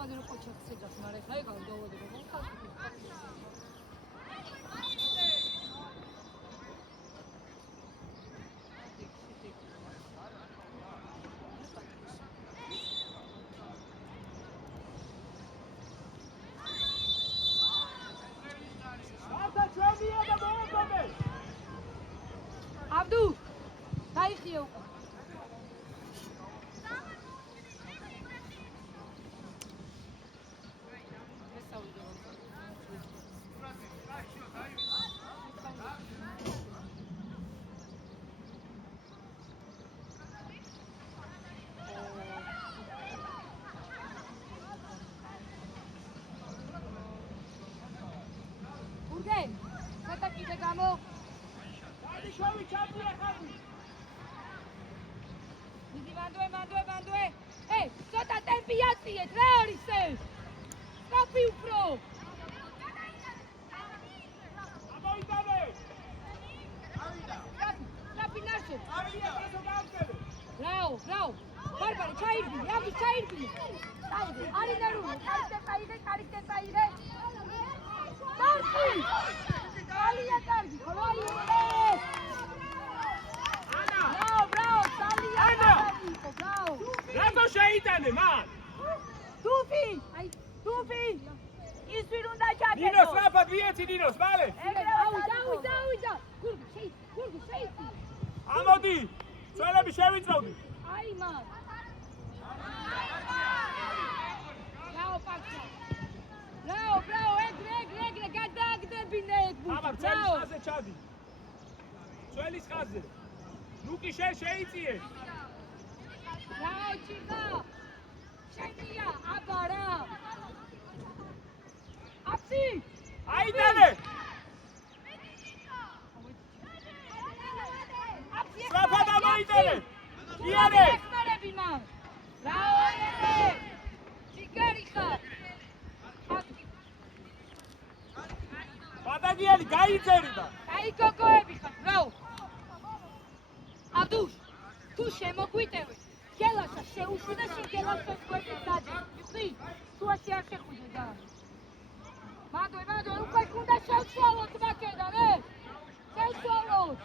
ყოფილი რო ყოჩა ცეჯას, მაგრამ ხაი გავდოვოდი რომ Abdu, დაიხიო უკვე. Urge, ხეთა კიდე გამო. შოვი ჩამია ხალხი. დიდი მანდვე. ცოტა ტემპი აწიეთ, რა არის ეს? სტრაფი უფრო. ამოიტანე. ავიდა. სტრაფი ნაშე. ავიდა, ესო გავწევე. რაო. ბარბარე, ჩაირბილი, აბი ჩაირბილი. წავიდე, არინერული, კარიგდე წაიღე. კარგი. ალია კარგი, ხოლო ალია. Bravo, Salia! Bravo! Rato შეიტანე, მან! Tufi! ის ვინ უნდა ჩაკეთო? ნინოს რაფად ვიეცი ნინოს, მალე! აუჯა! გურგ შეიცი! ამოდი! წველები შევიწროვდი! აი მან! Bravo, Paxo! Bravo, ეგრე, გადააგდებინე ეგ ბუთი! აბა, წელის ხაზზე ჩადი! წელის ხაზზე! Luki შეიწიე. რაოჩიკა. შენია, აბარა. აფსი. აიტანე. სტრაფად ამოიტანე. იანე. ეხმარები მან. რაოიე. ჩიკარი ხარ. პატაგიანი გაიწერდა. აი გოგოები ხარ, რაო. Abdush, tu შემოგვიტევე. გელაშა შეუშვი და შეგელაშოს გვერდით დადი. ხი, თუ ასე არ შეხვიდე და. მადო, უკვე უნდა შევცვალოთ მაგედან, შევცვალოთ.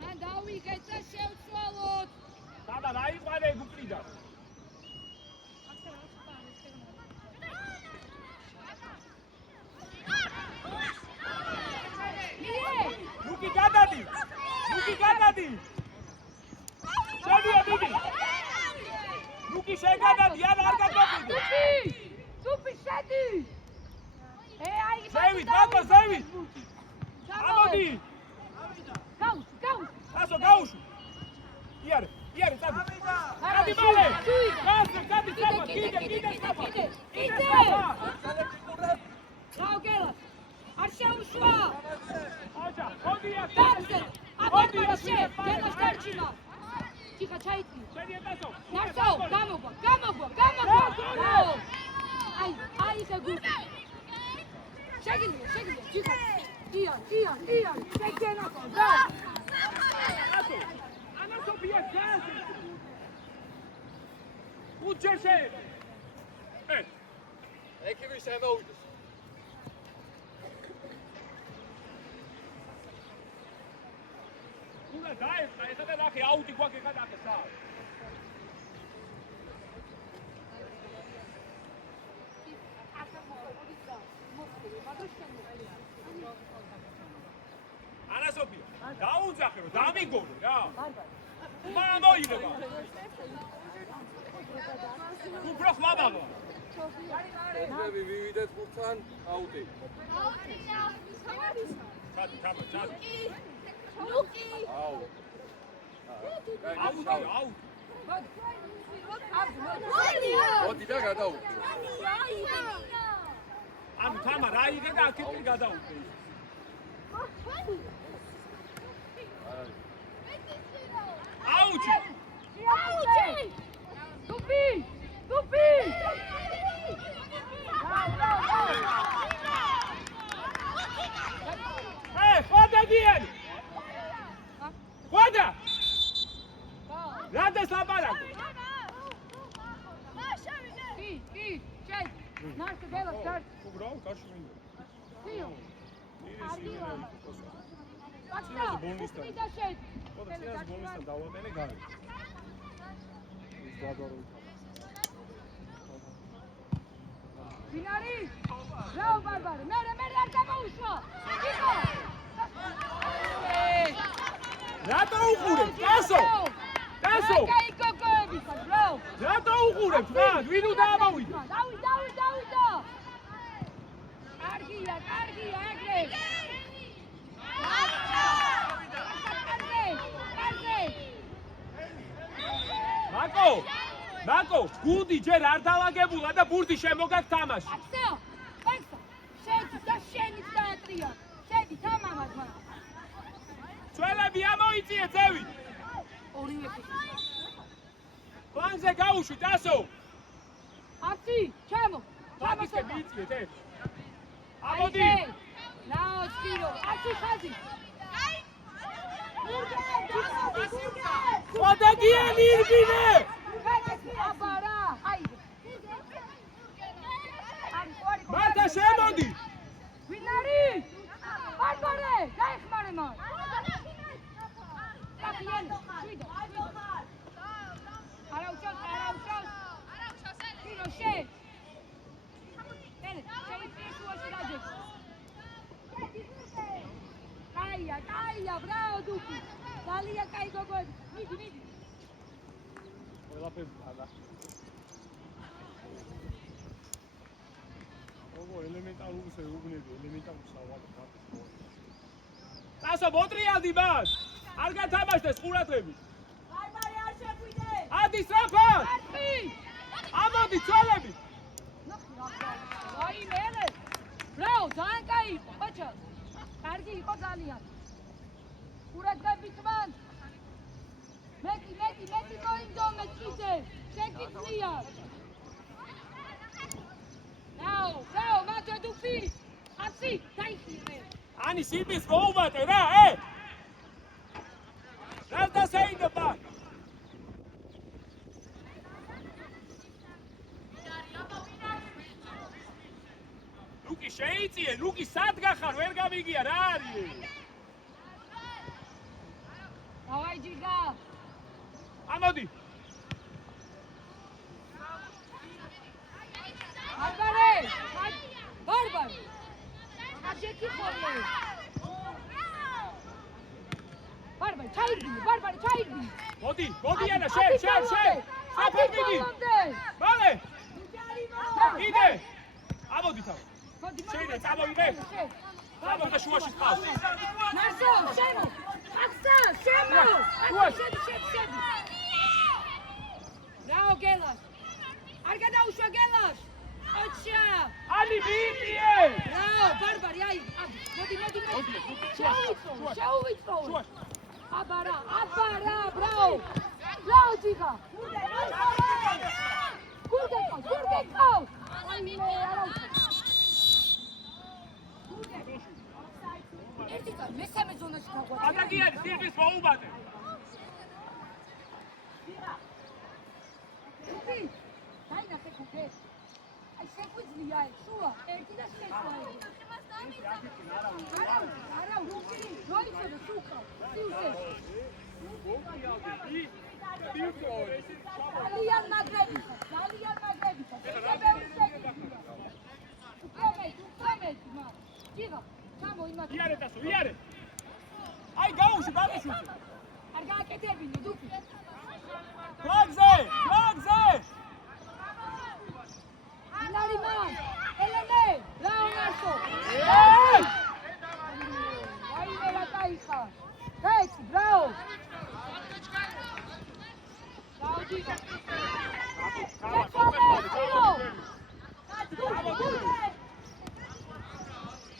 მან დავიგეთ და შევცვალოთ. Baba, რა იყვანე გუპრიდა. Luki გადადი. შედია დიდი. Luki შეგადადი, არ გადადი. Tufi შედი. აი, ზევით, ბატონო, ზევით. ამოდი. გაუშვი. ასო გაუშვი. იარე, წადი. წადი მალე. წადი, კიდე. გაუგელა. არ შეუშვა. აჯა, ხოდია. აბა, გელას დარჩინა. Тихо, ჩაიწი. შედია დასო. ნარსო, გამოგვა. აი, ეგ. შეგიძლია. Тихо. იან. შეგენაკო, რა. Ana Sofia gase. უჯერშე. ეკივი შემოვიდეს. უნდა დაეხა, ეხა და ნახე აუტი გვაქვს ეხა ნახე სა. Ana Sofia, დაუძახე რომ დამიგონო რა. მამოილება. უფრო ხმამაღლა. ეცები ვივიდეთ ხუთთან აუტი. ჩადი. Luki. აუ. აუტი. მოდი და გადაუყო. ანუ თამა რა იღე და აქეთ გადაუყო. Auchi! Tupi! ხოდა გიანი. ხოდა. რადეს ლაპარაკო? კი, შენ. ნახე გელო, დარ. უბრალო კარში მინდა. სიო. ირისი. აკცა, უკიდა შენ. ხოდა სიას ბოლისთან დავატენე გარე. ის გადარო. დინარი! რაო ბარბარე, მე არ გამოუშვა. იკო. რატო უყურებ? გასო. გასო. კაი გოგოები ხარ, რაო? რატო უყურებ? რა, ვინ უნდა ამოვიდე? დავიდო. კარგია, ეგრე. მაკო, გუნდი ჯერ არ დაალაგებულა და ბურთი შემოგაქვს თამაში. აკცა, შედი და შენიც დაატრია. შედი თამამად მან. ძველები ამოიწიე ძევი. ორივე ფლანგზე გაუშვით, ასო. აკცი, ჩამო. ფლანგზე მიიწიეთ, ამოდი. რაო, სპირო, აკცი ხაზი. ხოდა გიანი ირგინე. აბარა, აიდე. მართა შემოდი. ვინარი? ბარბარე, გაიხმარე მან. კაპიტანი, შვიდო. არა უჩავს. სპირო, შენ. შეიწიე დაჯე. კაია, ბრაო დუკი. ძალიან კაი გოგოები. მიდი. ყველაფერი ადა. ოგო ელემენტარული შეუგნები, ელემენტარული სავალო. ასო მოტრიალდი მას. არ გათამაშდეს ყურადღებით. ბარბარე არ შეგვიდე. ადი სწრაფად. არტი. ამოდი ძველები. აი მერე. ბრაო, ძალიან კაი იყო, ბაჭა. კარგი იყო ძალიან. ყურადღებით მან. მეტი მოინდომე კიდე. შეგიძლია. რაო, მათო დუფი. აცი, დაიხილე. ანი სიმის მოუმატე რა, რა დასაიდება? ლუკი შეიწიე, ლუკი სად გახარ, ვერ გამიგია, რა არის? დავაი ჯიგა. ამოდი. ბარბარე. აჯეთი ხოლმე. ბარბარე, ჩაიგდილი. მოდი, ანა, შენ. საფერმიგი. მალე. იდე. ამოდი თავ. შენ წამოვიდე. ამოდა შუაში ხავს. ნასო, შემო. აკცა, შემო. შედი. რაო გელას. არ გადაუშვა გელას. ოჩა. ალი მიიწიე. რაო, ბარბარე, აი, მოდი. შეუვიწრო. აბარა, ბრაო. ბრაო ჯიგა. გურგეკო. აი მე არა. ერთი წა მესამე ზონაში გაგვაჩერდა. ადაგიანი სირბის მოუმატე. დაინახე ხუთე. აი შეგვიძლია შუა ერთი და შეცვალე. არა, რუკი, როიცოდა სუხა. სიუზე. ძალიან მაგრები. უკრემეთ, მა. ჯიგა, ჩამო იმათ. იარე. აი გაუში ბაბიშუზე. არ გააკეთებინე, დუფი. ფლანგზე. ნარიმან, ელენე, რაონასო. აი მე კაიხა. გაიცი, ბრაო. გაუჯიგა.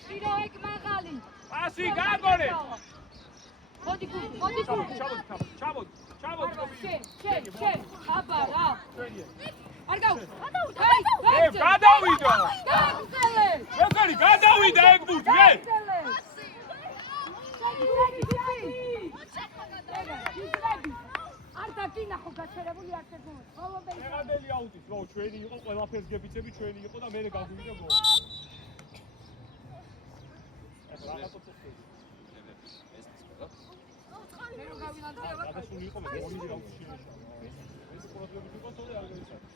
სპირო ეგ მაღალი. ასი გაგორე. მოდი გული. ჩამოდი. შენ, აბარა. არ გაუშვი. გადავიდა. გაგზელე. მეგარი გადავიდა ეგ ბურთი, ე? არ დაგინახო გაჩერებული არ შეგულო. ხოლმე მერადელი აუტის, რო ჩვენი იყო ყველაფერს გებიცები ჩვენი იყო და მე გაგვივიდა გოლი. მე რო გავილანძე გადასული იყო მე გოლი გაუჩინე. ეს პრობლემები იყო თორე არ გაიცადა.